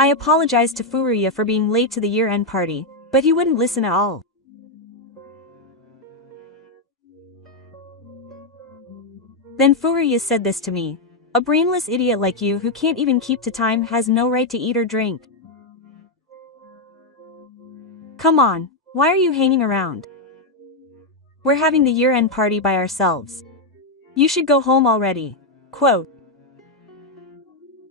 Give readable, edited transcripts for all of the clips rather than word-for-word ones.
I apologized to Furuya for being late to the year-end party, but he wouldn't listen at all. Then Furuya said this to me. A brainless idiot like you who can't even keep to time has no right to eat or drink. Come on, why are you hanging around? We're having the year-end party by ourselves. You should go home already. Quote.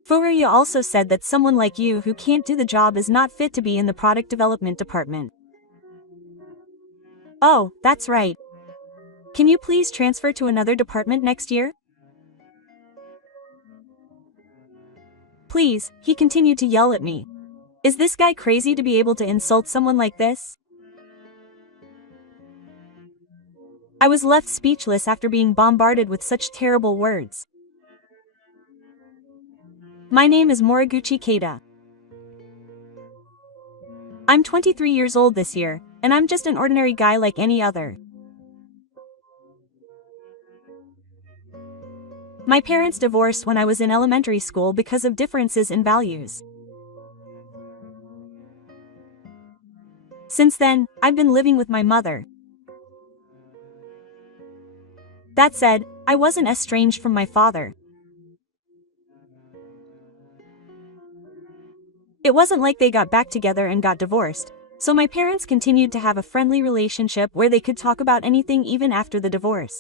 Furuya also said that someone like you who can't do the job is not fit to be in the product development department. Oh, that's right. Can you please transfer to another department next year? Please, he continued to yell at me. Is this guy crazy to be able to insult someone like this? I was left speechless after being bombarded with such terrible words. My name is Moriguchi Keita. I'm 23 years old this year, and I'm just an ordinary guy like any other. My parents divorced when I was in elementary school because of differences in values. Since then, I've been living with my mother. That said, I wasn't estranged from my father. It wasn't like they got back together and got divorced, so my parents continued to have a friendly relationship where they could talk about anything even after the divorce.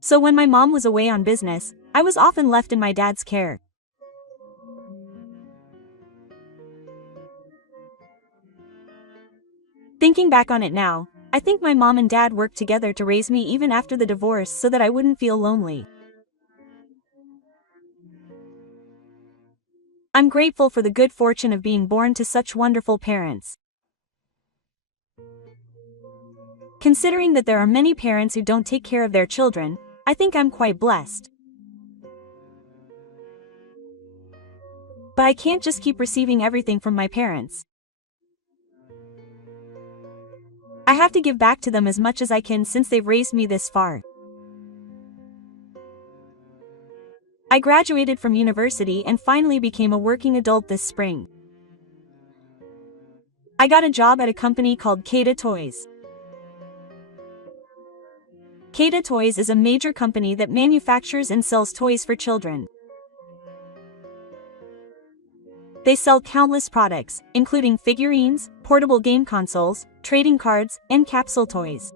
So when my mom was away on business, I was often left in my dad's care. Thinking back on it now, I think my mom and dad worked together to raise me even after the divorce so that I wouldn't feel lonely. I'm grateful for the good fortune of being born to such wonderful parents. Considering that there are many parents who don't take care of their children, I think I'm quite blessed. But I can't just keep receiving everything from my parents. I have to give back to them as much as I can since they've raised me this far. I graduated from university and finally became a working adult this spring. I got a job at a company called Keita Toys. Keita Toys is a major company that manufactures and sells toys for children. They sell countless products, including figurines, portable game consoles, trading cards, and capsule toys.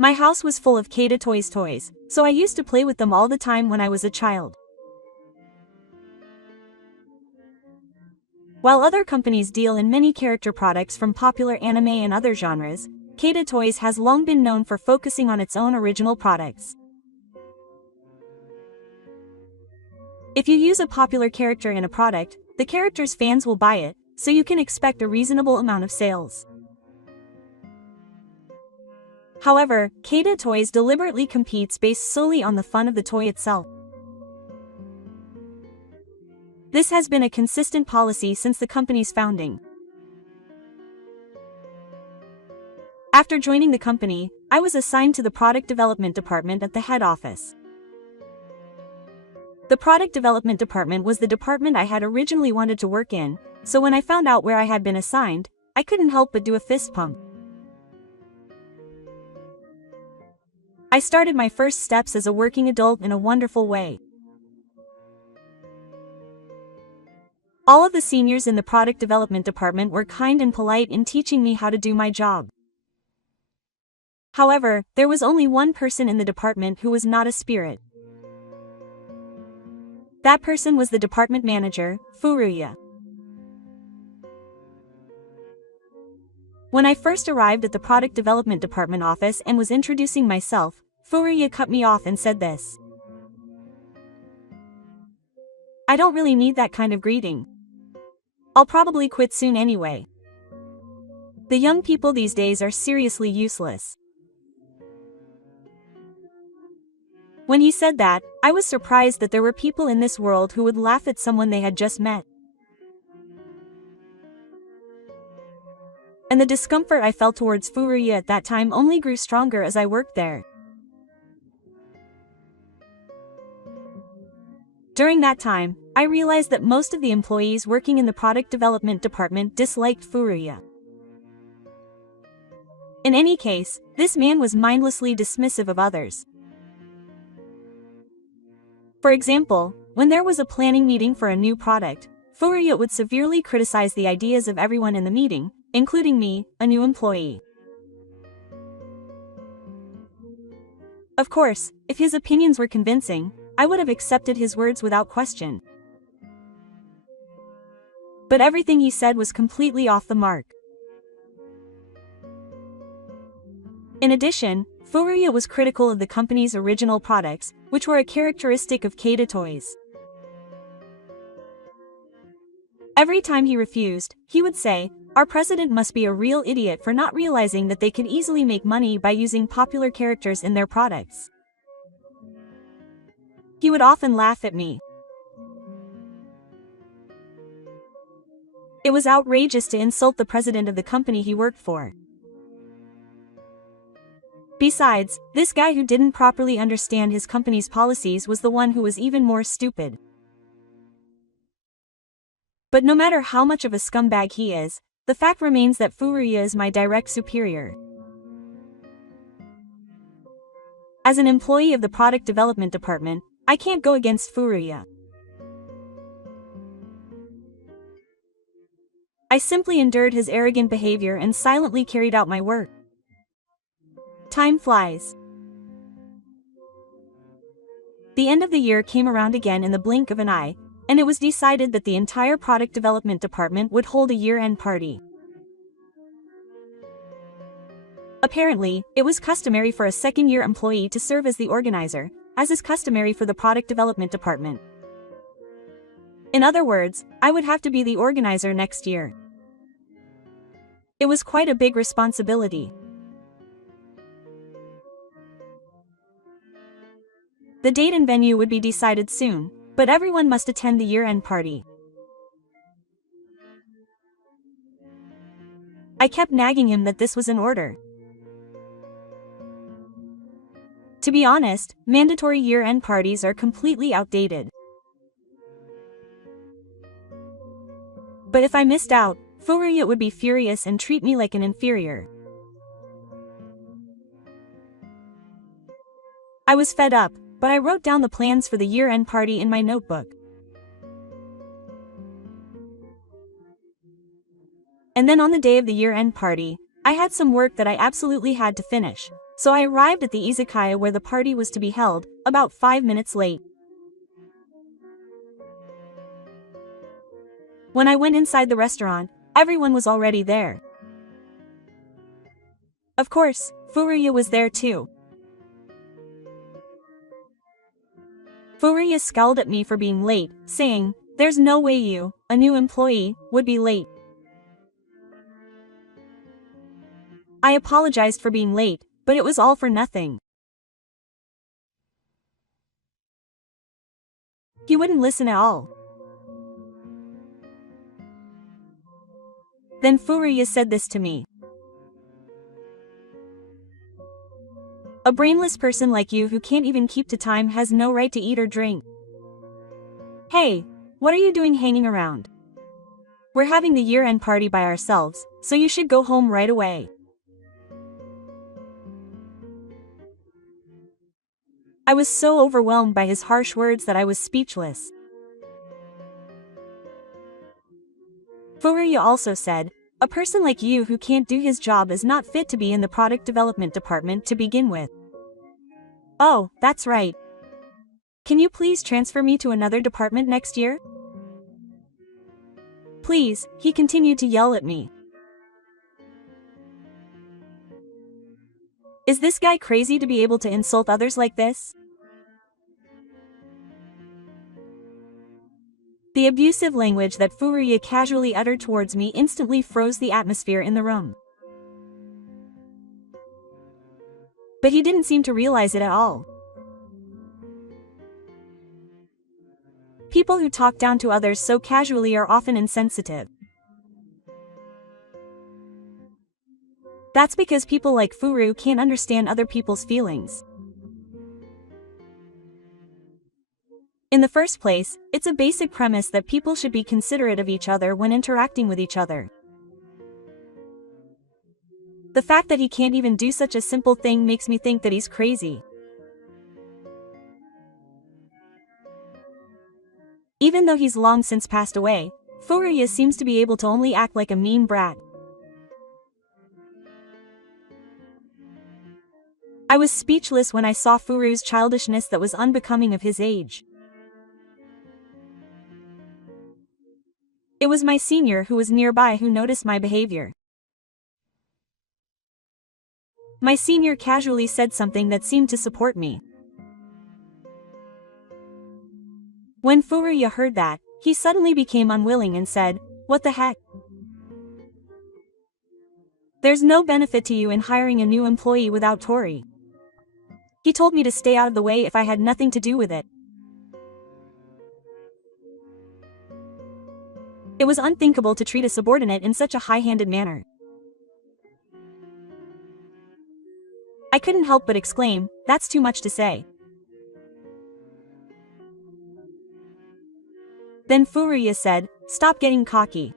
My house was full of Keita Toys toys, so I used to play with them all the time when I was a child. While other companies deal in many character products from popular anime and other genres, Keita Toys has long been known for focusing on its own original products. If you use a popular character in a product, the character's fans will buy it, so you can expect a reasonable amount of sales. However, Keita Toys deliberately competes based solely on the fun of the toy itself. This has been a consistent policy since the company's founding. After joining the company, I was assigned to the product development department at the head office. The product development department was the department I had originally wanted to work in, so when I found out where I had been assigned, I couldn't help but do a fist pump. I started my first steps as a working adult in a wonderful way. All of the seniors in the product development department were kind and polite in teaching me how to do my job. However, there was only one person in the department who was not a spirit. That person was the department manager, Furuya. When I first arrived at the product development department office and was introducing myself, Furuya cut me off and said this. I don't really need that kind of greeting. I'll probably quit soon anyway. The young people these days are seriously useless. When he said that, I was surprised that there were people in this world who would laugh at someone they had just met. And the discomfort I felt towards Furuya at that time only grew stronger as I worked there. During that time, I realized that most of the employees working in the product development department disliked Furuya. In any case, this man was mindlessly dismissive of others. For example, when there was a planning meeting for a new product, Furuya would severely criticize the ideas of everyone in the meeting, including me, a new employee. Of course, if his opinions were convincing, I would have accepted his words without question. But everything he said was completely off the mark. In addition, Furuya was critical of the company's original products, which were a characteristic of Kata Toys. Every time he refused, he would say, "Our president must be a real idiot for not realizing that they could easily make money by using popular characters in their products." He would often laugh at me. It was outrageous to insult the president of the company he worked for. Besides, this guy who didn't properly understand his company's policies was the one who was even more stupid. But no matter how much of a scumbag he is, the fact remains that Furuya is my direct superior. As an employee of the product development department, I can't go against Furuya. I simply endured his arrogant behavior and silently carried out my work. Time flies. The end of the year came around again in the blink of an eye, and it was decided that the entire product development department would hold a year-end party. Apparently, it was customary for a second-year employee to serve as the organizer, as is customary for the product development department. In other words, I would have to be the organizer next year. It was quite a big responsibility. The date and venue would be decided soon, but everyone must attend the year-end party. I kept nagging him that this was in order. To be honest, mandatory year-end parties are completely outdated. But if I missed out, Furuya would be furious and treat me like an inferior. I was fed up, but I wrote down the plans for the year-end party in my notebook. And then on the day of the year-end party, I had some work that I absolutely had to finish, so I arrived at the izakaya where the party was to be held, about 5 minutes late. When I went inside the restaurant, everyone was already there. Of course, Furuya was there too. Furuya scowled at me for being late, saying, "There's no way you, a new employee, would be late." I apologized for being late, but it was all for nothing. He wouldn't listen at all. Then Furuya said this to me. "A brainless person like you who can't even keep to time has no right to eat or drink. Hey, what are you doing hanging around? We're having the year-end party by ourselves, so you should go home right away." I was so overwhelmed by his harsh words that I was speechless. Furuya also said, "A person like you who can't do his job is not fit to be in the product development department to begin with. Oh, that's right. Can you please transfer me to another department next year? Please," he continued to yell at me. Is this guy crazy to be able to insult others like this? The abusive language that Furuya casually uttered towards me instantly froze the atmosphere in the room. But he didn't seem to realize it at all. People who talk down to others so casually are often insensitive. That's because people like Furu can't understand other people's feelings. In the first place, it's a basic premise that people should be considerate of each other when interacting with each other. The fact that he can't even do such a simple thing makes me think that he's crazy. Even though he's long since passed away, Furuya seems to be able to only act like a mean brat. I was speechless when I saw Furu's childishness that was unbecoming of his age. It was my senior who was nearby who noticed my behavior. My senior casually said something that seemed to support me. When Furuya heard that, he suddenly became unwilling and said, "What the heck? There's no benefit to you in hiring a new employee without Tori. He told me to stay out of the way if I had nothing to do with it." It was unthinkable to treat a subordinate in such a high-handed manner. I couldn't help but exclaim, "That's too much to say." Then Furuya said, "Stop getting cocky.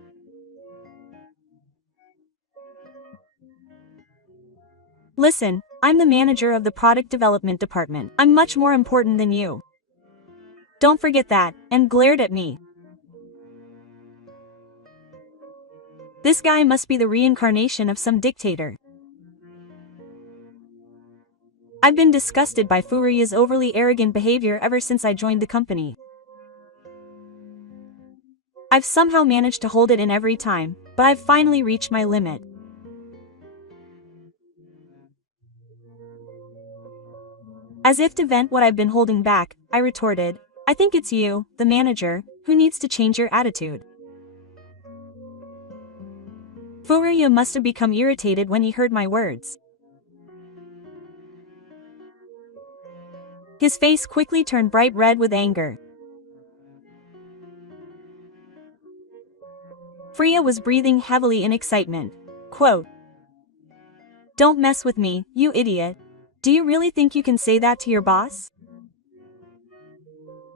Listen, I'm the manager of the product development department. I'm much more important than you. Don't forget that," and glared at me. This guy must be the reincarnation of some dictator. I've been disgusted by Furuya's overly arrogant behavior ever since I joined the company. I've somehow managed to hold it in every time, but I've finally reached my limit. As if to vent what I've been holding back, I retorted, "I think it's you, the manager, who needs to change your attitude." Furuya must have become irritated when he heard my words. His face quickly turned bright red with anger. Furuya was breathing heavily in excitement. Quote, "Don't mess with me, you idiot. Do you really think you can say that to your boss?"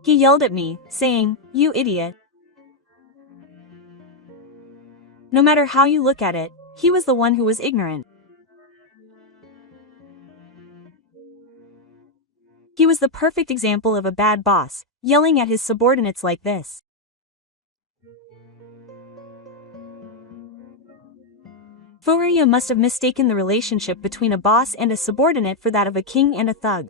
He yelled at me, saying, "You idiot." No matter how you look at it, he was the one who was ignorant. He was the perfect example of a bad boss, yelling at his subordinates like this. Furuya must have mistaken the relationship between a boss and a subordinate for that of a king and a thug.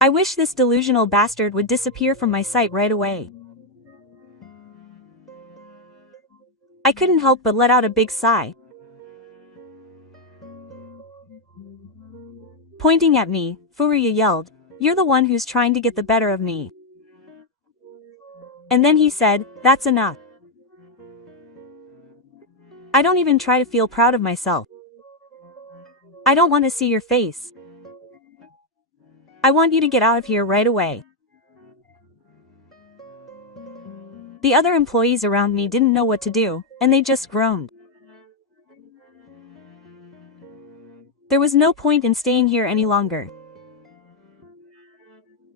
I wish this delusional bastard would disappear from my sight right away. I couldn't help but let out a big sigh. Pointing at me, Furuya yelled, "You're the one who's trying to get the better of me." And then he said, "That's enough. I don't even try to feel proud of myself. I don't want to see your face. I want you to get out of here right away." The other employees around me didn't know what to do, and they just groaned. There was no point in staying here any longer.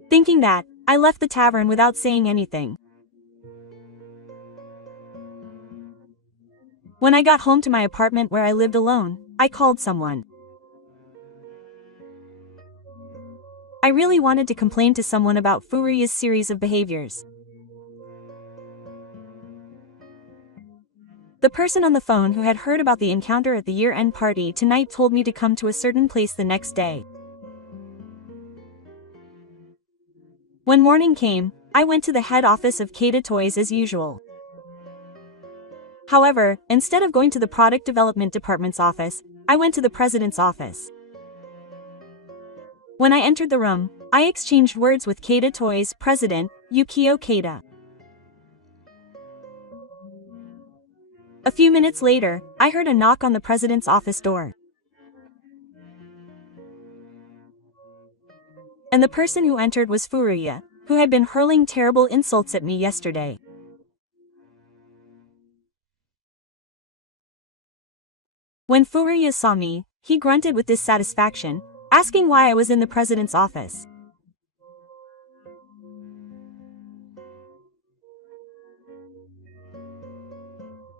Thinking that, I left the tavern without saying anything. When I got home to my apartment where I lived alone, I called someone. I really wanted to complain to someone about Furuya's series of behaviors. The person on the phone who had heard about the encounter at the year-end party tonight told me to come to a certain place the next day. When morning came, I went to the head office of Kata Toys as usual. However, instead of going to the product development department's office, I went to the president's office. When I entered the room, I exchanged words with Kata Toys' president, Yukio Kata. A few minutes later, I heard a knock on the president's office door. And the person who entered was Furuya, who had been hurling terrible insults at me yesterday. When Furuya saw me, he grunted with dissatisfaction, asking why I was in the president's office.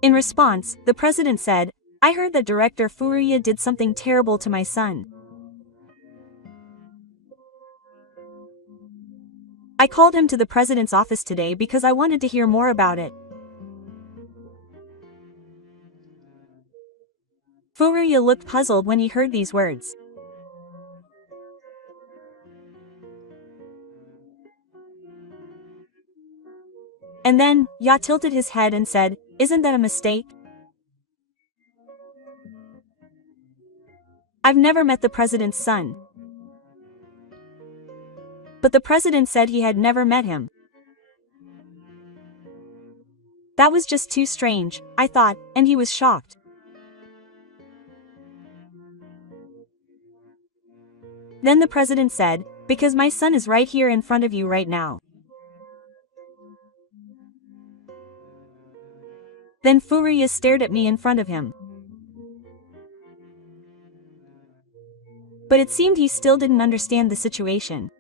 In response, the president said, "I heard that director Furuya did something terrible to my son. I called him to the president's office today because I wanted to hear more about it." Furuya looked puzzled when he heard these words. And then, Ya tilted his head and said, "Isn't that a mistake? I've never met the president's son." But the president said he had never met him. That was just too strange, I thought, and he was shocked. Then the president said, "Because my son is right here in front of you right now." Then Furuya stared at me in front of him. But it seemed he still didn't understand the situation.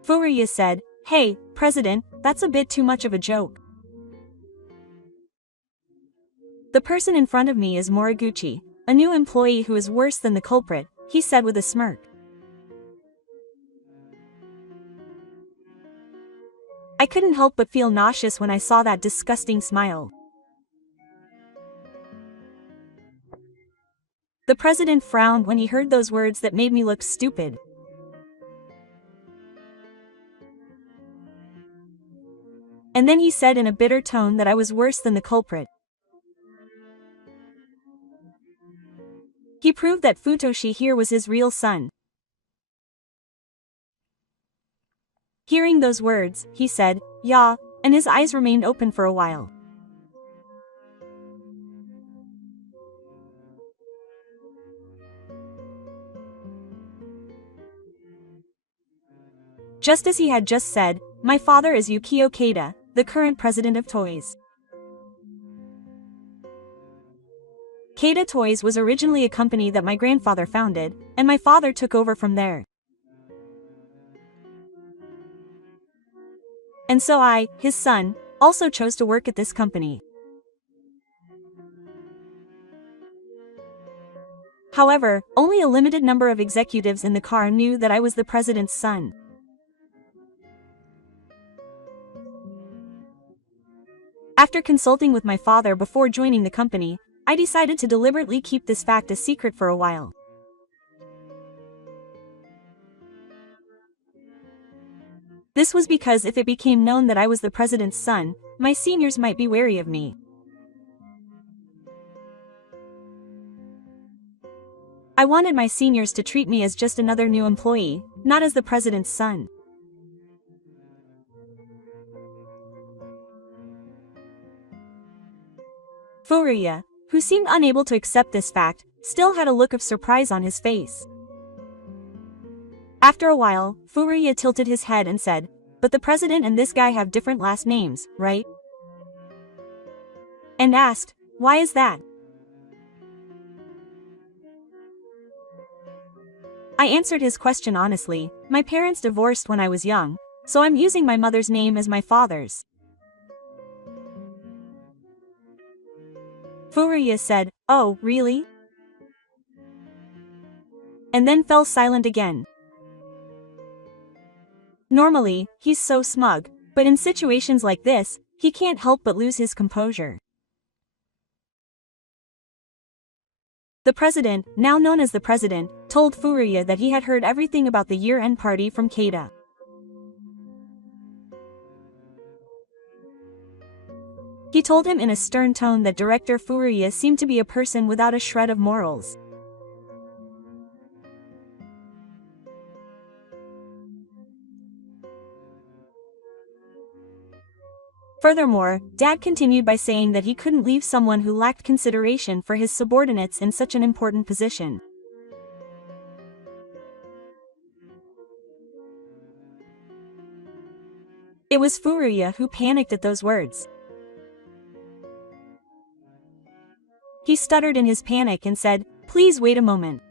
Furuya said, "Hey, President, that's a bit too much of a joke. The person in front of me is Moriguchi, a new employee who is worse than the culprit," he said with a smirk. I couldn't help but feel nauseous when I saw that disgusting smile. The president frowned when he heard those words that made me look stupid. And then he said in a bitter tone that I was worse than the culprit. He proved that Futoshi here was his real son. Hearing those words, he said, "Ya," and his eyes remained open for a while. Just as he had just said, my father is Yukio Keita, the current president of Toys. Keita Toys was originally a company that my grandfather founded, and my father took over from there. And so I, his son, also chose to work at this company. However, only a limited number of executives in the car knew that I was the president's son. After consulting with my father before joining the company, I decided to deliberately keep this fact a secret for a while. This was because if it became known that I was the president's son, my seniors might be wary of me. I wanted my seniors to treat me as just another new employee, not as the president's son. Furuya, who seemed unable to accept this fact, still had a look of surprise on his face. After a while, Furuya tilted his head and said, "But the president and this guy have different last names, right?" And asked, "Why is that?" I answered his question honestly. My parents divorced when I was young, so I'm using my mother's name as my father's. Furuya said, "Oh, really?" And then fell silent again. Normally, he's so smug, but in situations like this, he can't help but lose his composure. The president, now known as the president, told Furuya that he had heard everything about the year-end party from Keita. He told him in a stern tone that director Furuya seemed to be a person without a shred of morals. Furthermore, Dad continued by saying that he couldn't leave someone who lacked consideration for his subordinates in such an important position. It was Furuya who panicked at those words. He stuttered in his panic and said, "Please wait a moment."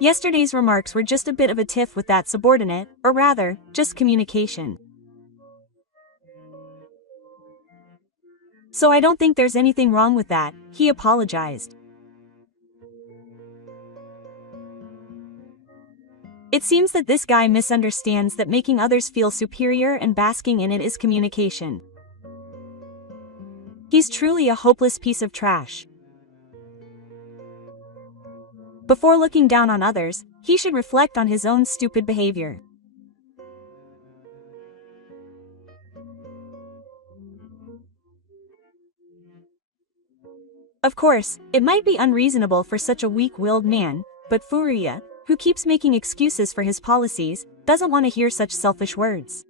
Yesterday's remarks were just a bit of a tiff with that subordinate, or rather, just communication. So I don't think there's anything wrong with that, he apologized. It seems that this guy misunderstands that making others feel superior and basking in it is communication. He's truly a hopeless piece of trash. Before looking down on others, he should reflect on his own stupid behavior. Of course, it might be unreasonable for such a weak-willed man, but Furuya, who keeps making excuses for his policies, doesn't want to hear such selfish words.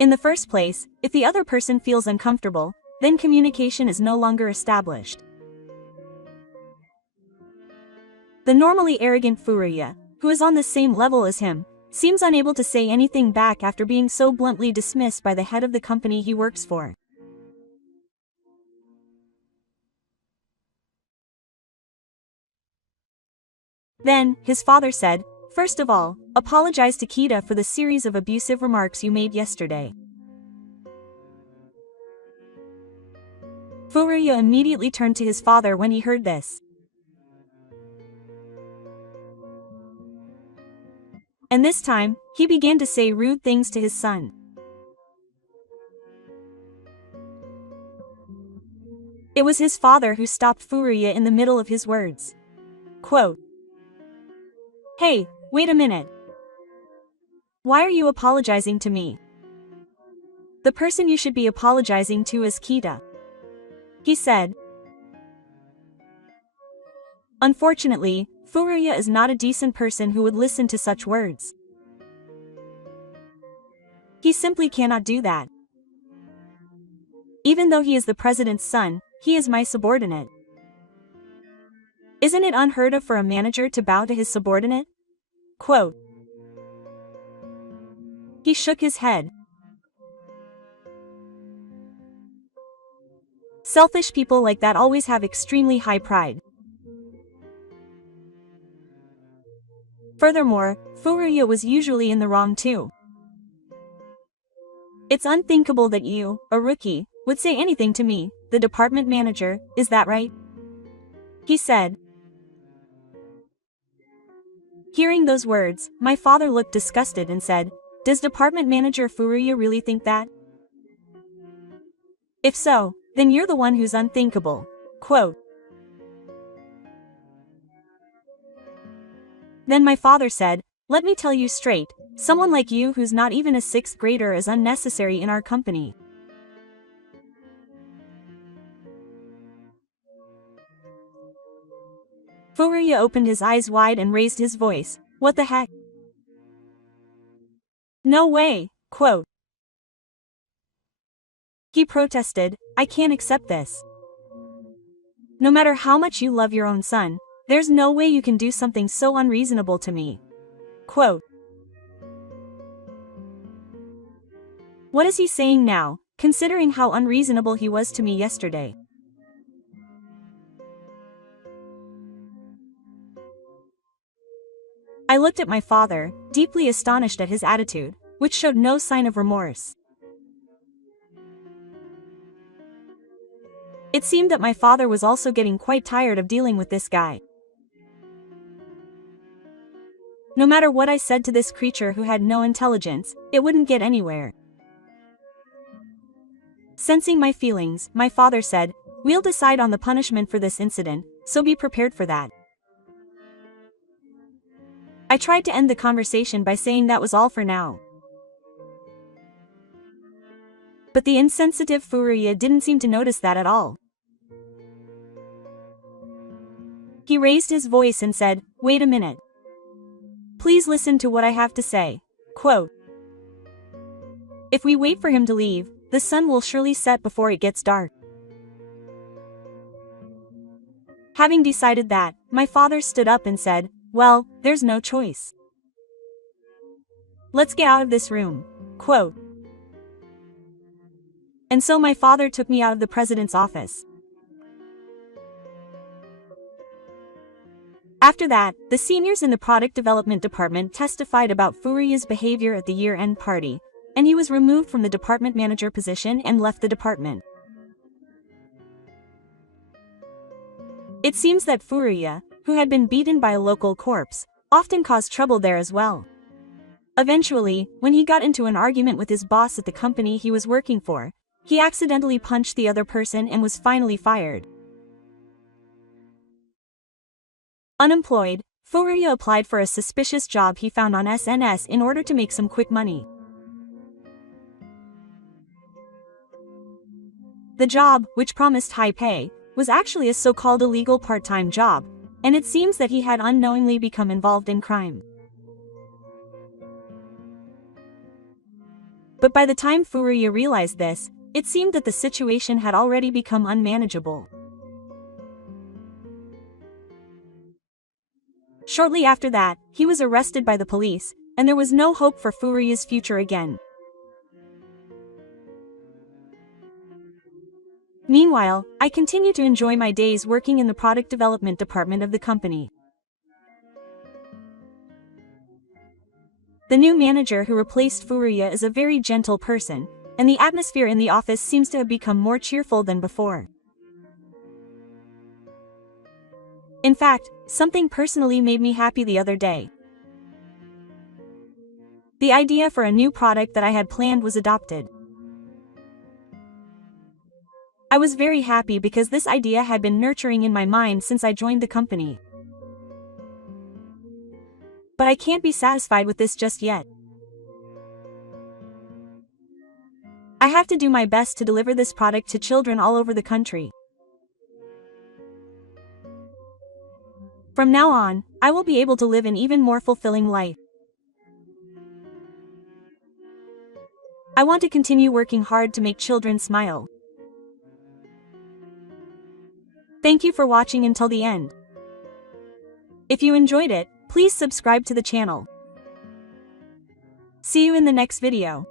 In the first place, if the other person feels uncomfortable, then communication is no longer established. The normally arrogant Furuya, who is on the same level as him, seems unable to say anything back after being so bluntly dismissed by the head of the company he works for. Then, his father said, "First of all, apologize to Kita for the series of abusive remarks you made yesterday." Furuya immediately turned to his father when he heard this. And this time, he began to say rude things to his son. It was his father who stopped Furuya in the middle of his words. Quote, "Hey, wait a minute. Why are you apologizing to me? The person you should be apologizing to is Kita," he said. Unfortunately, Furuya is not a decent person who would listen to such words. He simply cannot do that. Even though he is the president's son, he is my subordinate. Isn't it unheard of for a manager to bow to his subordinate? Quote. He shook his head. Selfish people like that always have extremely high pride. Furthermore, Furuya was usually in the wrong too. It's unthinkable that you, a rookie, would say anything to me, the department manager, is that right? He said. Hearing those words, my father looked disgusted and said, "Does department manager Furuya really think that? If so, then you're the one who's unthinkable." Quote. Then my father said, "Let me tell you straight, someone like you who's not even a 6th grader is unnecessary in our company." Furuya opened his eyes wide and raised his voice, "What the heck? No way!" Quote. He protested, "I can't accept this. No matter how much you love your own son, there's no way you can do something so unreasonable to me." Quote. What is he saying now, considering how unreasonable he was to me yesterday? I looked at my father, deeply astonished at his attitude, which showed no sign of remorse. It seemed that my father was also getting quite tired of dealing with this guy. No matter what I said to this creature who had no intelligence, it wouldn't get anywhere. Sensing my feelings, my father said, "We'll decide on the punishment for this incident, so be prepared for that." I tried to end the conversation by saying that was all for now. But the insensitive Furuya didn't seem to notice that at all. He raised his voice and said, "Wait a minute. Please listen to what I have to say." Quote. If we wait for him to leave, the sun will surely set before it gets dark. Having decided that, my father stood up and said, "Well, there's no choice. Let's get out of this room." Quote. And so my father took me out of the president's office. After that, the seniors in the product development department testified about Furuya's behavior at the year-end party, and he was removed from the department manager position and left the department. It seems that Furuya, who had been beaten by a local corpse, often caused trouble there as well. Eventually, when he got into an argument with his boss at the company he was working for, he accidentally punched the other person and was finally fired. Unemployed, Furuya applied for a suspicious job he found on SNS in order to make some quick money. The job, which promised high pay, was actually a so-called illegal part-time job, and it seems that he had unknowingly become involved in crime. But by the time Furuya realized this, it seemed that the situation had already become unmanageable. Shortly after that, he was arrested by the police, and there was no hope for Furuya's future again. Meanwhile, I continue to enjoy my days working in the product development department of the company. The new manager who replaced Furuya is a very gentle person, and the atmosphere in the office seems to have become more cheerful than before. In fact, something personally made me happy the other day. The idea for a new product that I had planned was adopted. I was very happy because this idea had been nurturing in my mind since I joined the company. But I can't be satisfied with this just yet. I have to do my best to deliver this product to children all over the country. From now on, I will be able to live an even more fulfilling life. I want to continue working hard to make children smile. Thank you for watching until the end. If you enjoyed it, please subscribe to the channel. See you in the next video.